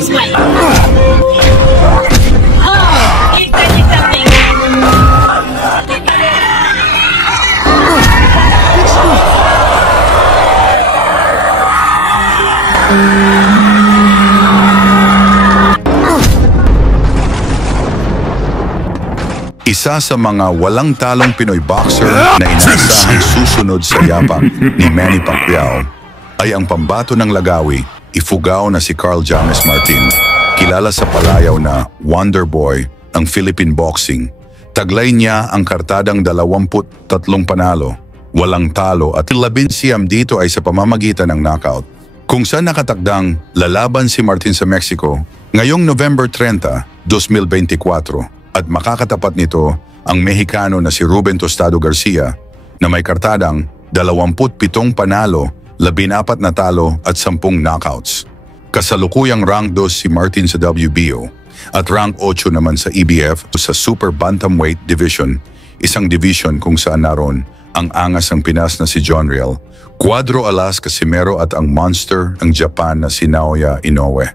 this fight. Oh, he's touching something. Isa sa mga walang talong Pinoy boxer na inaasahang susunod sa yapak ni Manny Pacquiao ay ang pambato ng lagawi, ifugao na si Carl James Martin, kilala sa palayaw na Wonder Boy ng Philippine boxing. Taglay niya ang kartadang 23 panalo, walang talo at 11 dito ay sa pamamagitan ng knockout. Kung saan nakatakdang lalaban si Martin sa Mexico ngayong November 30, 2024 at makakatapat nito ang Mexicano na si Ruben Tostado Garcia na may kartadang 27 panalo, 14 na talo at 10 knockouts. Kasalukuyang rank 2 si Martin sa WBO at rank 8 naman sa EBF sa Super Bantamweight Division, isang division kung saan naroon ang angas ng Pinas na si John Riel, Cuadro Alas Casimero at ang monster ng Japan na si Naoya Inoue.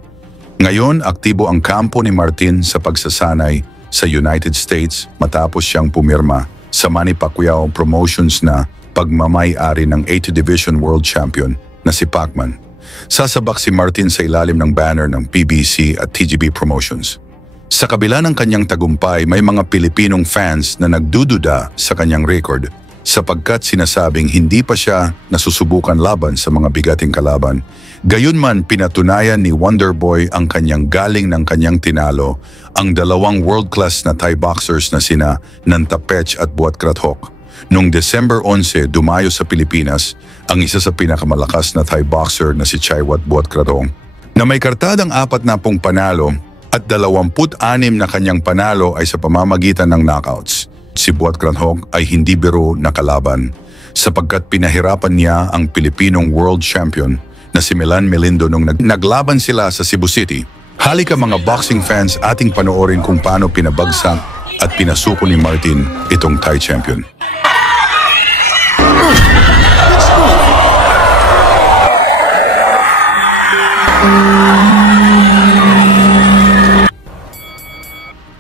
Ngayon, aktibo ang kampo ni Martin sa pagsasanay sa United States matapos siyang pumirma sa Manny Pacquiao Promotions na pagmamay-ari ng 80 Division World Champion na si Pacman. Sasabak si Martin sa ilalim ng banner ng PBC at TGB Promotions. Sa kabila ng kanyang tagumpay, may mga Pilipinong fans na nagdududa sa kanyang record sapagkat sinasabing hindi pa siya nasusubukan laban sa mga bigating kalaban. Gayunman pinatunayan ni Wonder Boy ang kanyang galing ng kanyang tinalo ang dalawang world-class na Thai boxers na sina Nantapech at Buat Krathok. Noong December 11, dumayo sa Pilipinas ang isa sa pinakamalakas na Thai boxer na si Chaiwat Buat Krathok na may kartadang 40 panalo at 26 na kanyang panalo ay sa pamamagitan ng knockouts. Si Buat Krathok ay hindi biro na kalaban sapagkat pinahirapan niya ang Pilipinong world champion na si Milan Melindo nung naglaban sila sa Cebu City. Halika mga boxing fans, ating panoorin kung paano pinabagsak at pinasuko ni Martin itong Thai champion.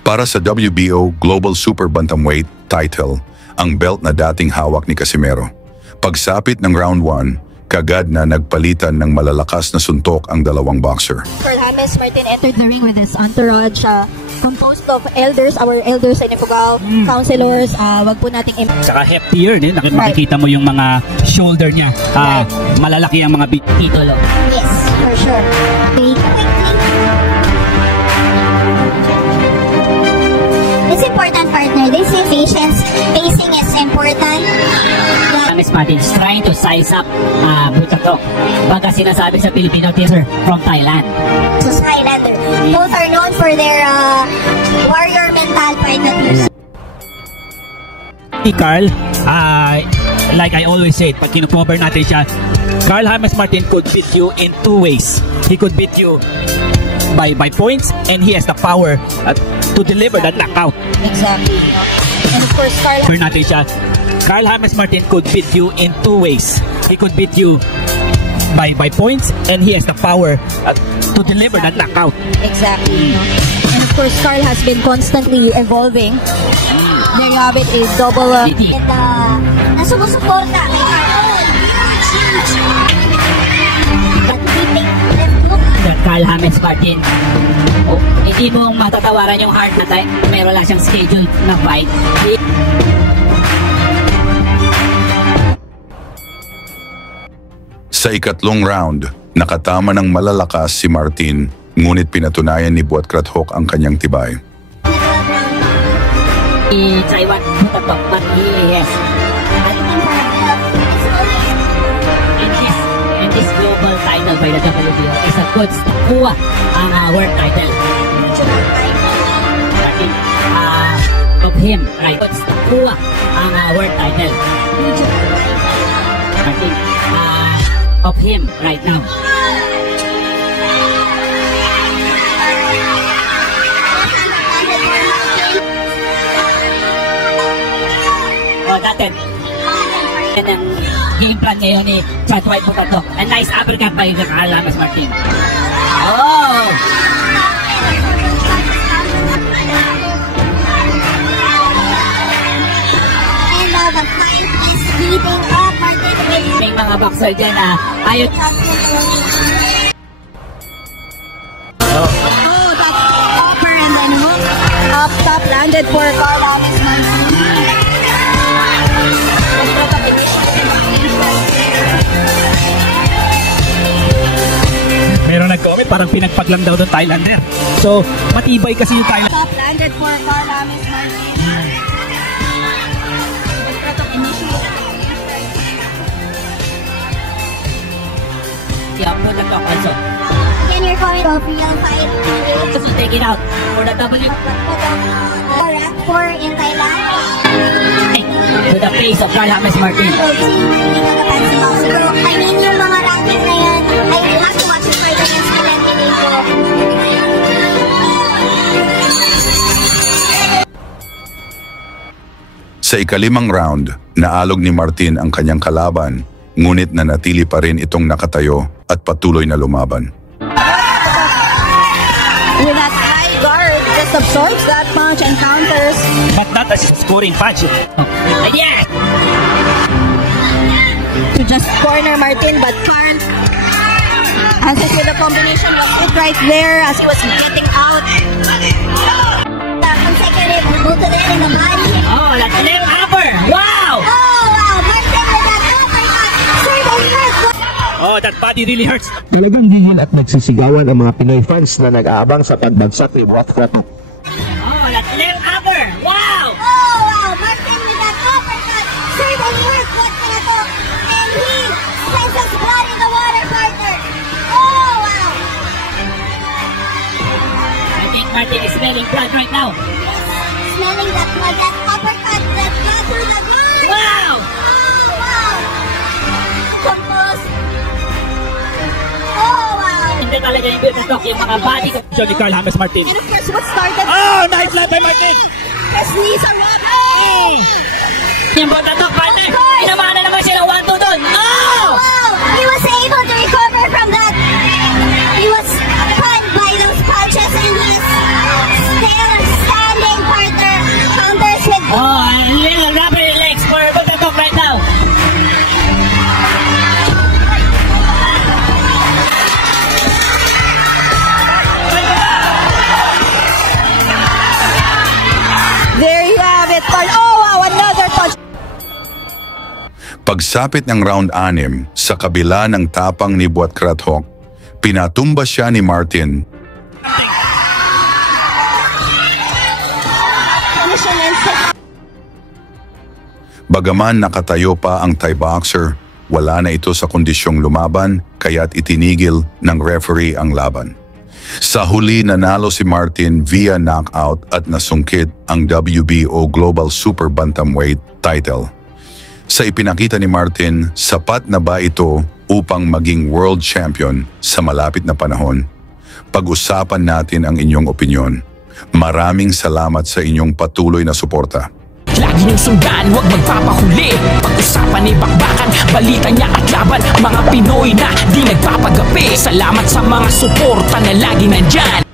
Para sa WBO Global Super Bantamweight title, ang belt na dating hawak ni Casimero. Pagsapit ng round 1, kagad na nagpalitan ng malalakas na suntok ang dalawang boxer. Carl James Martin entered the ring with his entourage composed of elders, our elders sa Ifugao, counselors, wag po nating... Saka heftier din, makikita mo yung mga shoulder niya. Malalaki ang mga titulo. Yes, for sure. It's important, partner. They say patience. Pacing is important. James Martin is trying to size up Butatok. Baga sinasabi sa Filipino teaser from Thailand. So Highlander. Both are known for their warrior mental, partner. Carl, like I always say, pag kino-cover natin siya, Carl James Martin could beat you in 2 ways. He could beat you by points, and he has the power to deliver that knockout. Exactly. And of course, Carl James Martin could beat you in 2 ways. He could beat you by points, and he has the power to deliver that knockout. Exactly. And of course, Carl has been constantly evolving. There you have it, is double and nasumusuporta kay Carl James Martin. Hindi mo matatawaran yung heart na tayo. Meron lang siyang schedule na fight. Sa ikatlong round, nakatama ng malalakas si Martin, ngunit pinatunayan ni Buat Krathok ang kanyang tibay. Chaiwat Butatok, but yes. In this global title by the WBO is a good kuha ang world title. Of him, right? Good kuha ang world title. Of him right now. Natin. Yan ang game plan ngayon ni Chad White Butatok. A nice uppercut by Carl James Martin. Oh! boxer dyan na ayaw. Oh, that's upper and then hook. Up top landed for Carl Hames Martin. Meron nag-comment, parang pinagpaglang daw ng Thailander. So, matibay kasi yung Thailander. Top landed for Carl Hames Martin. Yeah, put the top also. Again, you're calling of real fight. Just take it out for the W. Rank 4 in Thailand. To the face of Carl Hames Martin. I mean, yung mga ranking na yan, I will have to watch it further against Sa ikalimang round, naalog ni Martin ang kanyang kalaban, ngunit nanatili pa rin itong nakatayo at patuloy na lumaban. with that high guard, just absorbs that punch and counters. But not a scoring punch. Yeah! To just corner Martin, but can't. Answers with the combination was good right there as he was getting out. Consecutive boot to the head in the body. Oh, that's a left upper! Wow! Oh, wow! Martin with that uppercut. Certainly hurts. Oh, that body really hurts. Talagang gigil at nagsisigawan ang mga Pinoy fans na nag-aabang sa pagbagsak ni Brock Kratok. Oh, that's left upper! Wow! Oh, wow! Martin with that uppercut. Certainly hurts Brock Kratok. And he senses blood in the water, partner. Oh, wow! I think Martin is smelling blood right now. Smelling that blood, that uppercut that got through the guard. Wow! Oh, wow! Composed. Oh, wow! Hindi talaga yung business talk yung mga body ko. Johnny Carl Hames Martin. And of course, what started Oh, nice left by Martin. as Lisa Robbins. Yung bota talk, partner! Pinamana naman sila 1-2 doon! Oh! Wow! He was able to recover from that. He was stunned by those punches and he is still standing, partner. Counters with Oh, a little rubber legs for bota talk right now. There you have it. Oh, wow! Another punch. Pagsapit ng round 6, sa kabila ng tapang ni Brock Kratok, pinatumba siya ni Martin. Finishing in six. Bagaman nakatayo pa ang Thai boxer, wala na ito sa kondisyong lumaban kaya't itinigil ng referee ang laban. Sa huli nanalo si Martin via knockout at nasungkit ang WBO Global Super Bantamweight title. Sa ipinakita ni Martin, sapat na ba ito upang maging world champion sa malapit na panahon? Pag-usapan natin ang inyong opinyon. Maraming salamat sa inyong patuloy na suporta. Lagi niyong sundan, huwag magpapahuli. Pag-usapan ni bakbakan, balita niya at laban. Mga Pinoy na di nagpapagapi. Salamat sa mga suporta na lagi nandyan.